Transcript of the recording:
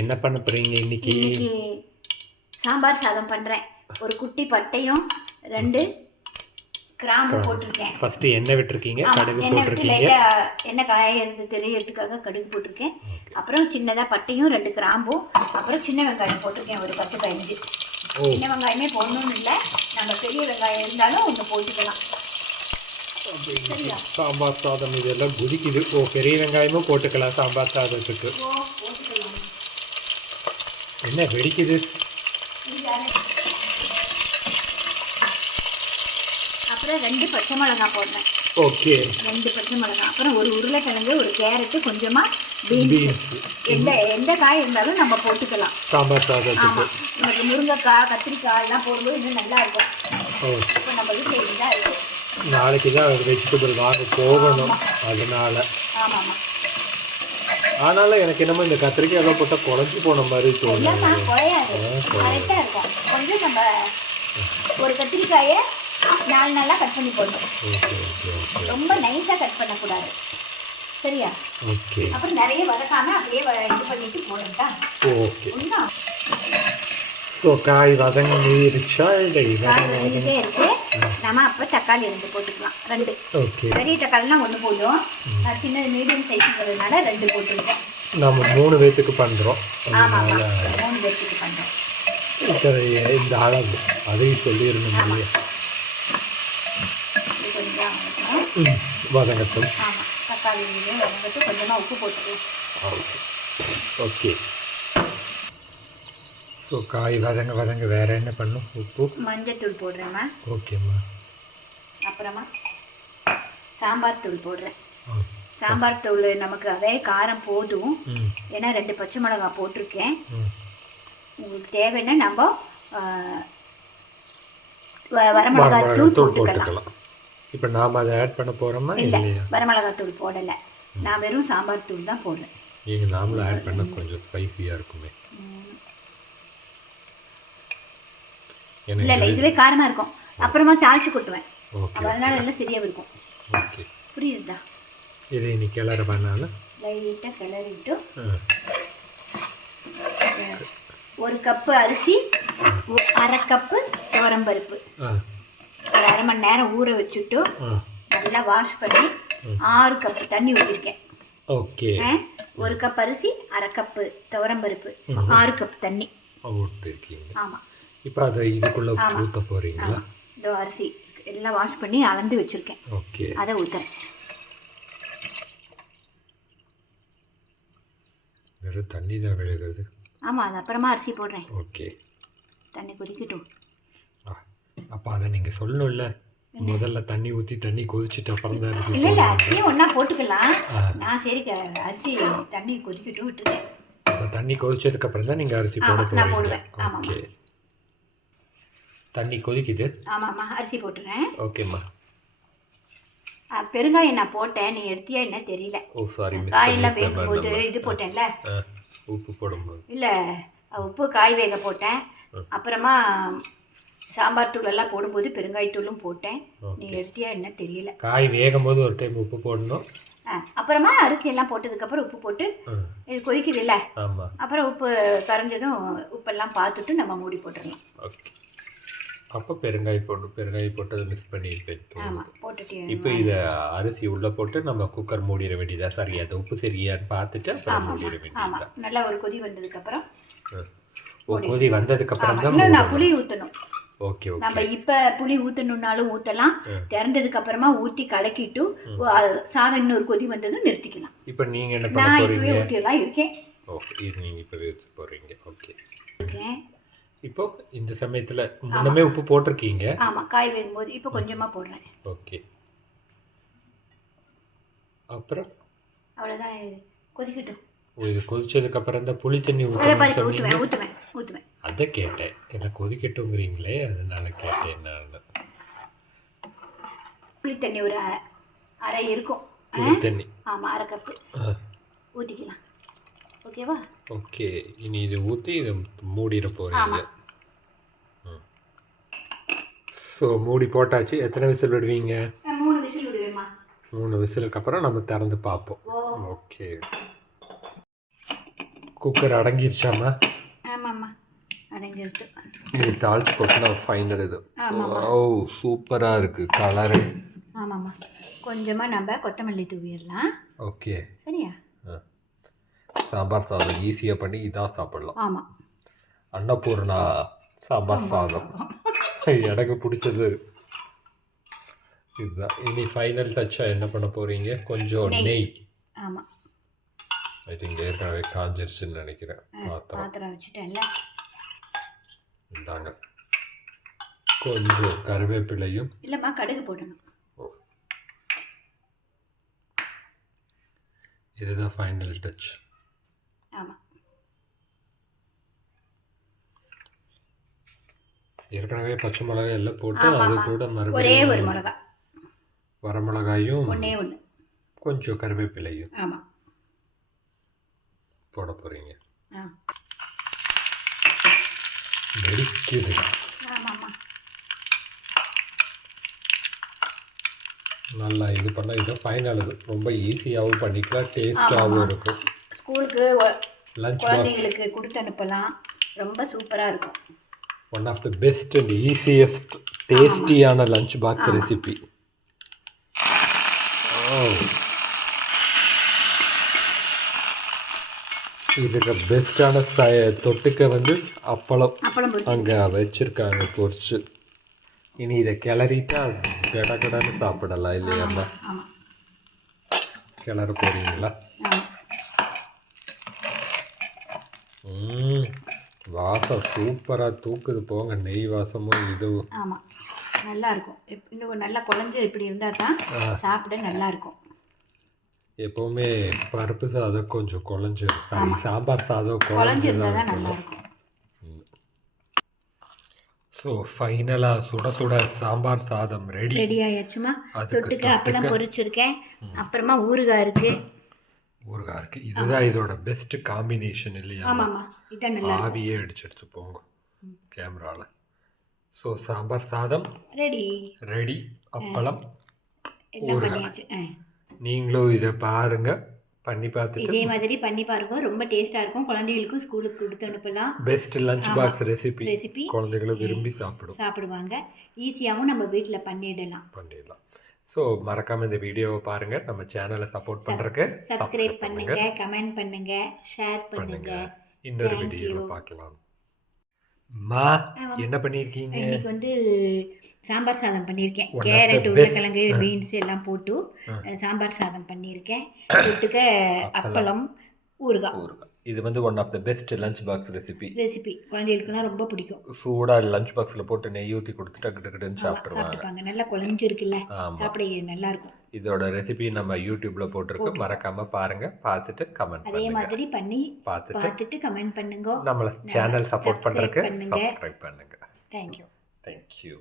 என்ன பண்ண போறீங்க இன்னைக்கு? சாம்பார் சாதம் பண்ணுறேன் ஒரு குட்டி பட்டையும் ரெண்டு கிராம்பு போட்டிருக்கேன். ஃபர்ஸ்ட் எண்ணெய் விட்டுருக்கீங்க கடுகு போட்டிருக்கீங்க. எண்ணெய் காயறது தெரியறதுக்காக கடுகு போட்டிருக்கேன். அப்புறம் சின்னதாக பட்டையும் ரெண்டு கிராம்பும். அப்புறம் சின்ன வெங்காயம் போட்டிருக்கேன் ஒரு பத்து பதினஞ்சு. சின்ன வெங்காயமே போடணும்னு இல்லை. நம்ம பெரிய வெங்காயம் இருந்தாலும் ஒன்று போட்டுக்கலாம். சாம்பார் சாதம் இதெல்லாம் குதிக்குது ஓ பெரிய வெங்காயமும் போட்டுக்கலாம் சாம்பார் சாதத்துக்கு. என்ன வெடிக்குது. அப்புறம் ரெண்டு பச்சை மிளகாய் போடுறேன். ஓகே. ரெண்டு பச்சை மிளகாய் அப்புறம் ஒரு உருளைக்கிழங்கு ஒரு கேரட்டு கொஞ்சமாக பீன்ஸ். எந்த எந்த காய் இருந்தாலும் நம்ம போட்டுக்கலாம். சாம்பார் ஆமாம் எனக்கு முருங்கைக்காய் கத்திரிக்காய் எல்லாம் போடும்போது இன்னும் நல்லா இருக்கும். இப்போ நம்ம வீட்டில் இருக்குது நாளைக்கு தான் வெஜிடபிள் வாங்க போகணும். அதனால. ஆமாம் ஆமாம் ஆனாலும் எனக்கு என்னமோ இந்த கத்திரிக்காய் எல்லாம் போட்டால் குழஞ்சி போன மாதிரி குழையாது கரெக்டாக இருக்கும். கொஞ்சம் நம்ம ஒரு கத்திரிக்காயை நாலு நாளாக கட் பண்ணி போடணும். ரொம்ப நைஸாக கட் பண்ணக்கூடாது. சரியா? ஓகே. அப்புறம் நிறைய வதக்காம அப்படியே இது பண்ணிட்டு போடுறதா ஓகே. ஸோ காய் வதங்கிருச்சா இல்லை காய் வதங்கிட்டே இருக்கு. நம்ம அப்போ தக்காளி ரெண்டு போட்டுக்கலாம். ரெண்டு. ஓகே. பெரிய தக்காளினா ஒன்று போதும். நான் சின்னது மீடியம் சைஸுங்கிறதுனால ரெண்டு போட்டிருக்கேன் நம்ம மூணு பேத்துக்கு பண்ணுறோம் ஆமாம் மூணு பேர்த்துக்கு பண்ணுறோம் இந்த அளவு. அதையும் சொல்லிடணும் இல்லையா? வதங்கட்டும். தக்காளி வதங்கிட்டு கொஞ்சமாக உப்பு போட்டுக்கலாம் ஓகே. ஸோ காய் வதங்க வதங்க வேற என்ன பண்ணும்? உப்பு? மஞ்சத்தூள் போடுறேம்மா ஓகேம்மா அப்புறமா சாம்பார் தூள் போடுறேன். சாம்பார் தூள் நமக்கு அதே காரம் போதும். ஏன்னா ரெண்டு பச்சை மிளகாய் போட்டிருக்கேன். உங்களுக்கு தேவைன்னா நம்ம வரமிளகாய் தூள் போட்டுக்கலாம். இப்போ நாம் அதை ஆட் பண்ண போகிறோமா இல்லை இல்லையா? வரமிளகாய் தூள் போடலை நான் வெறும் சாம்பார் தூள் தான் போடுறேன். நீங்கள் நாமளும் ஆட் பண்ண கொஞ்சம் ஸ்பைசியாக இருக்குமே. இல்லை இல்லை இதுவே காரமாக இருக்கும். அப்புறமா தாளிச்சு கொட்டுவேன். ஓகே அதனால எல்லாம் சரியாக இருக்கும். ஓகே. புரியுதா? இது இன்னைக்கு கிளற பண்ணால லைட்டாக கிளறிட்டு ஒரு கப்பு அரிசி அரை கப்பு துவரம்பருப்பு ஆ. ஒரு அரை மணி நேரம் ஊற வச்சுட்டு நல்லா வாஷ் பண்ணி ஆறு கப்பு தண்ணி ஊற்றிருக்கேன் ஓகே. ஒரு கப் அரிசி அரை கப்பு துவரம்பருப்பு ஆறு கப் தண்ணி. ஆமாம் இப்போ அதை இதுக்குள்ளே ஊற்ற போகிறீங்களா அரிசி. எல்லாம் வாஷ் பண்ணி அளந்து வச்சுருக்கேன். ஓகே. அதை ஊற்றுறேன் வெறும் தண்ணி தான் விழுகிறது. ஆமாம் அது அப்புறமா அரிசி போடுறேன். ஓகே. தண்ணி கொதிக்கட்டும். அப்போ அதை நீங்கள் சொல்லணும்ல. முதல்ல தண்ணி ஊற்றி தண்ணி கொதிச்சுட்டு அப்புறம் தான் இருக்கு இல்லை இல்லை அரிசியும் ஒன்றா போட்டுக்கலாம். நான் சரி அரிசி தண்ணி கொதிக்கட்டும் விட்டுருக்கேன். தண்ணி கொதிச்சதுக்கு அப்புறம் தான் நீங்கள் அரிசி போட போகிறீங்க. ஓகே. தண்ணி கொதிக்குது. ஆமாம்மா அரிசி போட்டுறேன். ஓகேம்மா. பெருங்காயம் நான் போட்டேன். நீ எடுத்தியா என்ன தெரியல. ஓ சாரி காயெல்லாம் வேகும்போது இது போட்டேன்ல. உப்பு போடும்போது. இல்லை உப்பு காய் வேக போட்டேன். அப்புறமா சாம்பார் தூள் எல்லாம் போடும்போது பெருங்காயத்தூளும் போட்டேன். நீ எடுத்தியா என்ன தெரியல. காய் வேகும் போது ஒரு டைம் உப்பு போடணும். அப்புறமா அரிசி எல்லாம் போட்டதுக்கப்புறம் உப்பு போட்டு இது கொதிக்குது இல்லை அப்புறம் உப்பு கரைஞ்சதும் உப்பெல்லாம் பார்த்துட்டு நம்ம மூடி போட்டுடலாம் ஓகே. அப்போ பெருங்காய் போட்டு பெருங்காய் போட்டதை மிஸ் பண்ணியிருப்பேன் இப்போ இதை அரிசி உள்ளே போட்டு நம்ம குக்கர் மூடிட வேண்டியதா? சரி அது உப்பு சரியான்னு பார்த்துட்டு அப்புறம் மூடிட வேண்டியதா நல்லா ஒரு கொதி வந்ததுக்கப்புறம் ஓ கொதி வந்ததுக்கு அப்புறம் ஆமாம் தான் நான் புளி ஊற்றணும் ஓகே ஓகே. நம்ம இப்போ புளி ஊற்றணுன்னாலும் ஊற்றலாம் திறந்ததுக்கு அப்புறமா ஊற்றி கலக்கிட்டு சாதம் இன்னொரு கொதி வந்ததும் நிறுத்திக்கலாம். இப்போ நீங்கள் என்ன பண்ண நான் போறீங்க? இப்பவே ஊற்றிடலாம் இருக்கேன். ஓகே இது நீங்கள் இப்போ வச்சு போகிறீங்க ஓகே. இருக்கேன். இப்போ இந்த சமயத்தில் முன்னமே உப்பு போட்டிருக்கீங்க. ஆமாம் காய் வேகும்போது இப்போ கொஞ்சமாக போடுறேன். ஓகே. அப்புறம்? அவ்வளோதான் கொதிக்கட்டும். இது கொதிச்சதுக்கு அப்புறம் தான் புளி தண்ணி ஊற்றுவேன் ஊற்றுவேன் ஊற்றுவேன் அதை கேட்டேன். என்ன கொதிக்கட்டுங்கிறீங்களே அதனால கேட்டேன் நான். புளி தண்ணி ஒரு அரை இருக்கும். புளி தண்ணி. ஆமாம் அரை கப்பு. ஊற்றிக்கலாம் ஓகேவா? ஓகே இனி இதை ஊற்றி இதை மூடிட போகிறீங்க. ஸோ மூடி போட்டாச்சு. எத்தனை விசில் விடுவீங்க? மூணு விசில் விடுவேம்மா. மூணு விசிலுக்கு அப்புறம் நம்ம திறந்து பார்ப்போம். ஓகே. குக்கர் அடங்கிருச்சாமா ஆமாம்மா. அடங்கிருக்கு இது தாளிச்சு போட்டுனா ஃபைனல் இது. ஆமாம்மா. ஓ சூப்பராக இருக்குது கலரு ஆமாம்மா. கொஞ்சமாக நம்ம கொத்தமல்லி தூவிடலாம். ஓகே. சரியா சாம்பார் சாதம் ஈஸியாக பண்ணி இதாக சாப்பிடலாம். ஆமாம் அன்னபூர்ணா சாம்பார் சாதம். எனக்கு பிடிச்சது இதுதான். இனி ஃபைனல் டச்சாக என்ன பண்ண போகிறீங்க கொஞ்சம் நெய். ஆமாம் ஐ திங்க் ஏற்கனவே காஞ்சிருச்சுன்னு நினைக்கிறேன். பாத்திரம். பாத்திரம் வச்சுட்டேன்ல. இந்தாங்க. கொஞ்சம் கருவேப்பிலையும் இல்லைம்மா கடுகு போடணும். இதுதான் ஃபைனல் டச் ஆமாம் ஏற்கனவே பச்சை மிளகாய் எல்லாம் போட்டு அது. கூட ஒரே மறுபடியும் ஒரு மிளகா வரமிளகாயும் ஒன்றே ஒன்று கொஞ்சம் கருவேப்பிலையும் ஆமாம் போட போகிறீங்க ஆ. வெடிக்குது. நல்லா இது பண்ணால் இது ஃபைனல் ரொம்ப ஈஸியாகவும் பண்ணிக்கலாம் டேஸ்டாகவும் ஆமாம்மா. இருக்கும். ஸ்கூலுக்கு குழந்தைங்களுக்கு கொடுத்து அனுப்பலாம். ரொம்ப சூப்பராக இருக்கும். One of the best and easiest டேஸ்டியான லஞ்ச் பாக்ஸ் ரெசிபி இதுக்கு பெஸ்ட்டான தொட்டுக்க வந்து அப்பளம் அங்கே வச்சிருக்காங்க பொரிச்சு. இனி இதை கிளறிட்டா கடகடன்னு சாப்பிடலாம் இல்லையாம்மா கிளற ம் வாசம் சூப்பராக தூக்குது போங்க நெய் வாசமும் இதுவும். ஆமாம் நல்லா இருக்கும் இன்னும் நல்லா குழஞ்சு இப்படி இருந்தால் தான் சாப்பிட நல்லா இருக்கும் எப்போவுமே பருப்பு சாதம் கொஞ்சம் குழஞ்சு சாரி சாம்பார் சாதம் குழஞ்சு தான் நல்லா இருக்கும். ஸோ ஃபைனலாக சுட சுட சாம்பார் சாதம் ரெடி. ரெடி ஆயாச்சுமா? தொட்டுக்க அப்பளம் பொரிச்சிருக்கேன். அப்புறமா ஊறுகாய் இருக்கு. ஊறுகாய் இருக்கு. இதுதான் இதோட பெஸ்ட் காம்பினேஷன் இல்லையா? ஆவியே அடிச்செடுத்து போங்க. கேமராவில் ஸோ சாம்பார் சாதம். ரெடி. ரெடி. அப்பளம். ஆ. நீங்களும் இதை பாருங்க. பண்ணி பார்த்துட்டு இதே மாதிரி பண்ணி பாருங்க. ரொம்ப டேஸ்ட்டாக இருக்கும். குழந்தைகளுக்கும் ஸ்கூலுக்கு கொடுத்து அனுப்பலாம். Best lunch box recipe recipe குழந்தைகளும் விரும்பி சாப்பிடும். சாப்பிடுவாங்க. ஈஸியாகவும் நம்ம வீட்டில் பண்ணிடலாம். பண்ணிடலாம். ஸோ மறக்காம இந்த வீடியோவை பாருங்க. நம்ம சேனலை சப்போர்ட் பண்றதுக்கு சப்ஸ்கிரைப் பண்ணுங்க. கமெண்ட் பண்ணுங்க ஷேர் பண்ணுங்க. இன்னொரு வீடியோவில். பார்க்கலாம் மா என்ன பண்ணியிருக்கீங்க? இன்னைக்கு வந்து சாம்பார் சாதம் பண்ணியிருக்கேன். கேரட். உருளைக்கிழங்கு பீன்ஸ் எல்லாம் போட்டு சாம்பார் சாதம் பண்ணியிருக்கேன். தொட்டுக்க அப்பளம். ஊறுகாய். ஊறுகாய். இது வந்து one of the best lunch box recipe recipe குழந்தைகளுக்குலாம் ரொம்ப பிடிக்கும். சூடாக லஞ்ச் பாக்ஸில் போட்டு நெய் ஊற்றி கொடுத்துட்டு கிட்ட கிட்டன்னு சாப்பிட்ருவாங்க நல்லா குழஞ்சிருக்குல்ல. சாப்பிட நல்லா இருக்கும். இதோட ரெசிபி நம்ம யூடியூப்ல போட்டிருக்கு. மறக்காம பாருங்க. பார்த்துட்டு கமெண்ட் அதே மாதிரி பண்ணி பார்த்துட்டு பார்த்துட்டு கமெண்ட் பண்ணுங்க. நம்மள சேனல் சப்போர்ட் பண்றதுக்கு பண்ணுங்க. சப்ஸ்கிரைப் பண்ணுங்க. Thank you thank you